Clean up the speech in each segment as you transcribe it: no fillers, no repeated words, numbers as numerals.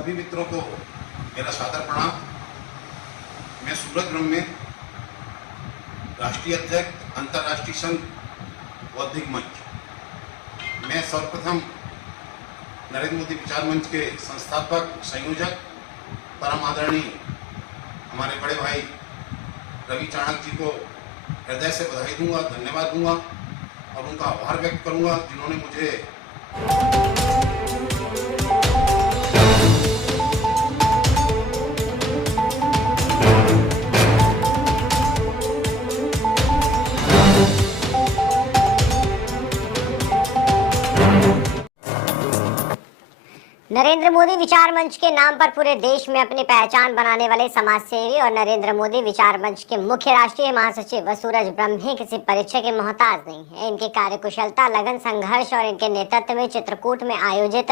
सभी मित्रों को मेरा सादर प्रणाम। मैं सूरज ब्रह्मे, राष्ट्रीय अध्यक्ष अंतर्राष्ट्रीय संघ बौद्धिक मंच। मैं सर्वप्रथम नरेंद्र मोदी विचार मंच के संस्थापक संयोजक परम आदरणीय हमारे बड़े भाई रवि चाणक्य जी को हृदय से बधाई दूंगा, धन्यवाद दूंगा और उनका आभार व्यक्त करूंगा जिन्होंने मुझे नरेंद्र मोदी विचार मंच के नाम पर पूरे देश में अपनी पहचान बनाने वाले समाजसेवी और नरेंद्र मोदी विचार मंच के मुख्य राष्ट्रीय महासचिव सूरज ब्रह्मे किसी परिचय के मोहताज नहीं है। इनकी कार्यकुशलता, लगन, संघर्ष और इनके नेतृत्व में चित्रकूट में आयोजित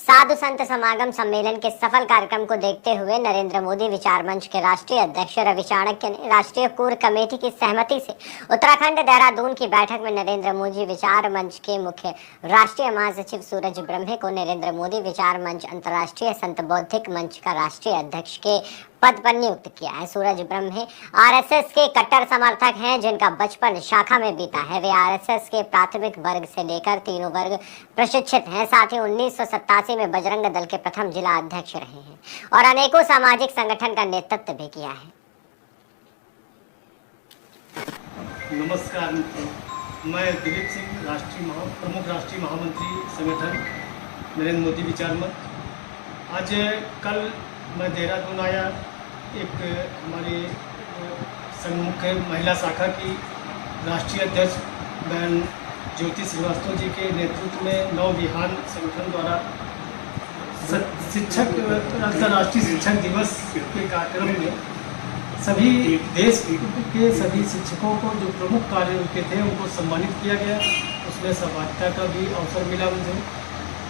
साधु संत समागम सम्मेलन के सफल कार्यक्रम को देखते हुए नरेंद्र मोदी विचार मंच के राष्ट्रीय अध्यक्ष रवि चाणक्य ने राष्ट्रीय कोर कमेटी की सहमति से उत्तराखंड देहरादून की बैठक में नरेंद्र मोदी विचार मंच के मुख्य राष्ट्रीय महासचिव सूरज ब्रह्मे को नरेंद्र मोदी विचार मंच अंतर्राष्ट्रीय संत बौद्धिक मंच का राष्ट्रीय अध्यक्ष के पद पर नियुक्त किया है। सूरज ब्रह्मे आरएसएस के कट्टर समर्थक हैं, जिनका बचपन शाखा में बीता है। वे आरएसएस के प्राथमिक वर्ग से लेकर तीनों वर्ग प्रशिक्षित हैं। साथ ही 1987 में बजरंग दल के प्रथम जिला अध्यक्ष रहे हैं और अनेकों सामाजिक संगठन का नेतृत्व भी किया है। नमस्कार मित्रों, मैं दिलीप सिंह, प्रमुख राष्ट्रीय महामंत्री संगठन नरेंद्र मोदी विचार मंच। आज कल मैं देहरादून आया। एक हमारी संघ मुख्य महिला शाखा की राष्ट्रीय अध्यक्ष बहन ज्योति श्रीवास्तव जी के नेतृत्व में नव विहान संगठन द्वारा शिक्षक अंतर्राष्ट्रीय शिक्षक दिवस के कार्यक्रम में सभी देश के सभी शिक्षकों को जो प्रमुख कार्य उनके थे उनको सम्मानित किया गया। उसमें सहभागिता का भी अवसर मिला मुझे।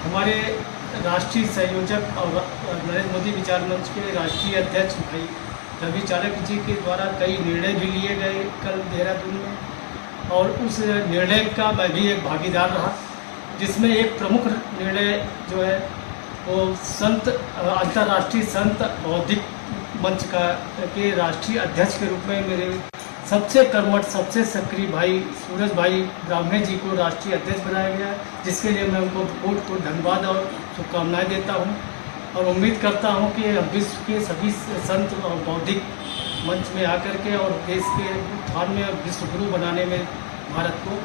हमारे राष्ट्रीय संयोजक और नरेंद्र मोदी विचार मंच के राष्ट्रीय अध्यक्ष भाई रवि चाणक्य जी के द्वारा कई निर्णय भी लिए गए कल देहरादून में, और उस निर्णय का मैं भी एक भागीदार रहा, जिसमें एक प्रमुख निर्णय जो है वो अंतर्राष्ट्रीय संत बौद्धिक मंच के राष्ट्रीय अध्यक्ष के रूप में मेरे सबसे कर्मठ, सबसे सक्रिय भाई सूरज भाई ब्रह्मे जी को राष्ट्रीय अध्यक्ष बनाया गया, जिसके लिए मैं उनको बहुत धन्यवाद और शुभकामनाएं देता हूं और उम्मीद करता हूं कि विश्व के सभी संत और बौद्धिक मंच में आकर के और देश के उत्थान में विश्व गुरु बनाने में भारत को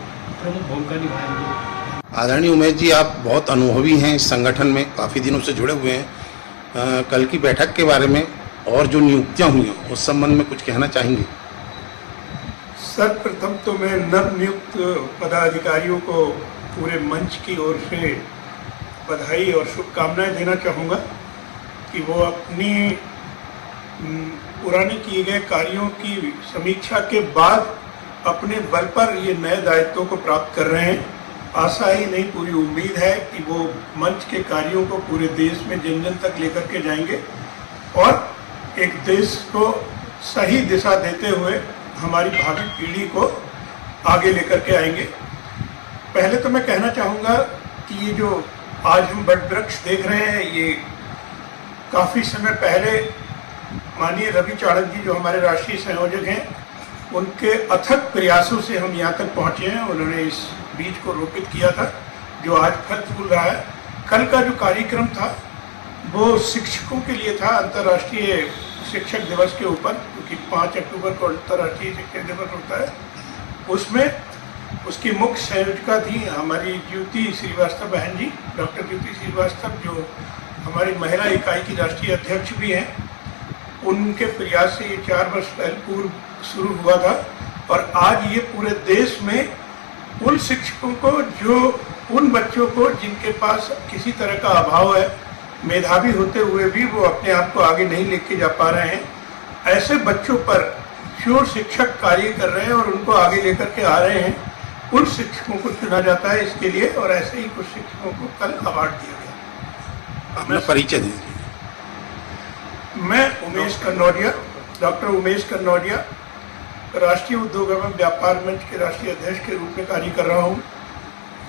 प्रमुख भूमिका निभाएंगे। आदरणीय उमेश जी, आप बहुत अनुभवी हैं इस संगठन में, काफ़ी दिनों से जुड़े हुए हैं। कल की बैठक के बारे में और जो नियुक्तियां हुई हैं उस संबंध में कुछ कहना चाहेंगे? सर्वप्रथम तो मैं नवनियुक्त पदाधिकारियों को पूरे मंच की ओर से बधाई और शुभकामनाएं देना चाहूँगा कि वो अपनी पुराने किए गए कार्यों की समीक्षा के बाद अपने बल पर ये नए दायित्वों को प्राप्त कर रहे हैं। आशा ही नहीं, पूरी उम्मीद है कि वो मंच के कार्यों को पूरे देश में जन जन तक लेकर के जाएंगे और एक देश को सही दिशा देते हुए हमारी भावी पीढ़ी को आगे लेकर के आएंगे। पहले तो मैं कहना चाहूँगा कि ये जो आज हम वट वृक्ष देख रहे हैं, ये काफ़ी समय पहले माननीय रवि चाणक्य जी जो हमारे राष्ट्रीय संयोजक हैं, उनके अथक प्रयासों से हम यहाँ तक पहुँचे हैं। उन्होंने इस बीज को रोपित किया था जो आज फल फूल रहा है। कल का जो कार्यक्रम था वो शिक्षकों के लिए था, अंतर्राष्ट्रीय शिक्षक दिवस के ऊपर, क्योंकि 5 अक्टूबर को अंतर्राष्ट्रीय शिक्षक दिवस होता है। उसमें उसकी मुख्य संयोजिका थी हमारी ज्योति श्रीवास्तव बहन जी, डॉक्टर ज्योति श्रीवास्तव, जो हमारी महिला इकाई की राष्ट्रीय अध्यक्ष भी हैं। उनके प्रयास से ये 4 वर्ष पहले पूर्व शुरू हुआ था और आज ये पूरे देश में उन शिक्षकों को, जो उन बच्चों को जिनके पास किसी तरह का अभाव है, मेधावी होते हुए भी वो अपने आप को आगे नहीं लेके जा पा रहे हैं, ऐसे बच्चों पर जो शिक्षक कार्य कर रहे हैं और उनको आगे लेकर के आ रहे हैं, उन शिक्षकों को चुना जाता है इसके लिए। और ऐसे ही कुछ शिक्षकों को कल अवार्ड दिया गया। अपना परिचय दीजिए। मैं उमेश कन्नौजिया, डॉक्टर उमेश कन्नौजिया, राष्ट्रीय उद्योग एवं व्यापार मंच के राष्ट्रीय अध्यक्ष के रूप में कार्य कर रहा हूँ।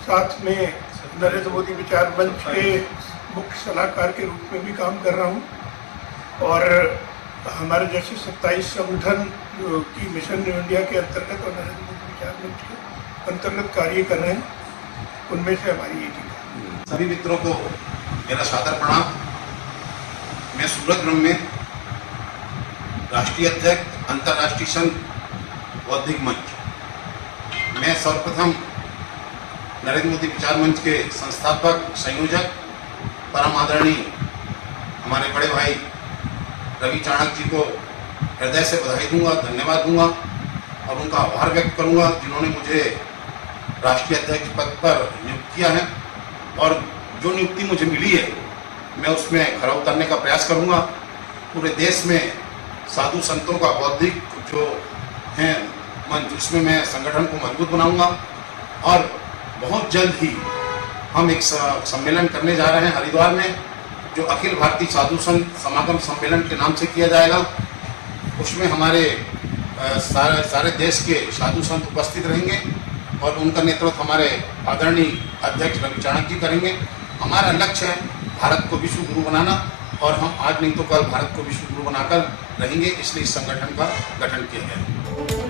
साथ में नरेंद्र मोदी विचार मंच के मुख्य सलाहकार के रूप में भी काम कर रहा हूँ और हमारे जैसे 27 संगठन की मिशन न्यू इंडिया के अंतर्गत और नरेंद्र मोदी विचार मंच के अंतर्गत कार्य कर रहे हैं, उनमें से हमारी एक है। सभी मित्रों को मेरा सादर प्रणाम। मैं सूरज ब्रह्मे, राष्ट्रीय अध्यक्ष अंतर्राष्ट्रीय संघ बौद्धिक मंच। मैं सर्वप्रथम नरेंद्र मोदी विचार मंच के संस्थापक, संयोजक, परम आदरणीय हमारे बड़े भाई रवि चाणक्य जी को हृदय से बधाई दूंगा, धन्यवाद दूंगा और उनका आभार व्यक्त करूंगा जिन्होंने मुझे राष्ट्रीय अध्यक्ष पद पर नियुक्त किया है और जो नियुक्ति मुझे मिली है मैं उसमें खरा उतरने का प्रयास करूंगा। पूरे देश में साधु संतों का बौद्धिक जो है मंच, उसमें मैं संगठन को मजबूत बनाऊंगा और बहुत जल्द ही हम एक सम्मेलन करने जा रहे हैं हरिद्वार में, जो अखिल भारतीय साधु संत समागम सम्मेलन के नाम से किया जाएगा। उसमें हमारे सारे देश के साधु संत उपस्थित रहेंगे और उनका नेतृत्व हमारे आदरणीय अध्यक्ष रवि चाणक्य जी करेंगे। हमारा लक्ष्य है भारत को विश्व गुरु बनाना और हम आज नहीं तो कल भारत को विश्व गुरु बनाकर रहेंगे, इसलिए इस संगठन का गठन किया गया है।